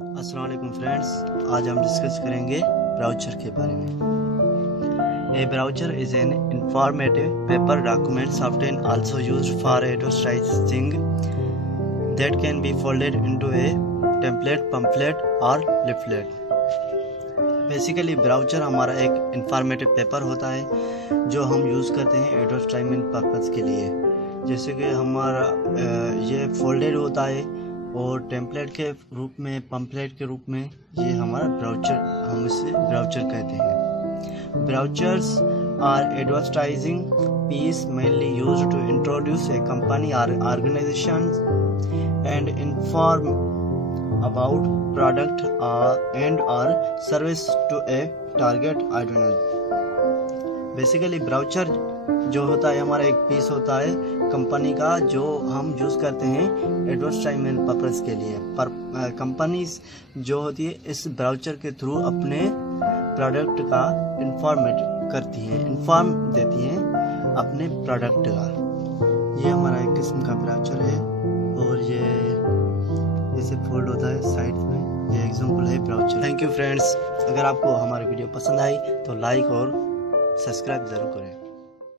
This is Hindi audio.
अस्सलाम वालेकुम फ्रेंड्स, आज हम डिस्कस करेंगे ब्राउज़र के बारे में। A browser is an informative paper document software also used for advertising that can be folded into a template, pamphlet और लिफलेट। बेसिकली ब्राउज़र हमारा एक इंफॉर्मेटिव पेपर होता है जो हम यूज़ करते हैं एडवर्टाइजमेंट पर्पज़ के लिए। जैसे कि हमारा ये फोल्डेड होता है और टेम्पलेट के रूप में, पम्फलेट के रूप में ये हमारा ब्राउज़र, हम इसे ब्राउज़र कहते हैं। Browsers are advertising piece mainly used to introduce a company और organisation and inform about product and or service to a target audience। Basically browser जो होता है हमारा एक पीस होता है कंपनी का जो हम यूज़ करते हैं एडवर्टाइजमेंट पर्पस के लिए। पर कंपनीज जो होती है इस ब्राउज़र के थ्रू अपने प्रोडक्ट का इन्फॉर्म देती हैं अपने प्रोडक्ट का। ये हमारा एक किस्म का ब्राउज़र है और ये जैसे फोल्ड होता है साइड में, ये एग्जांपल है ब्राउज़र। थैंक यू फ्रेंड्स, अगर आपको हमारी वीडियो पसंद आई तो लाइक और सब्सक्राइब ज़रूर करें।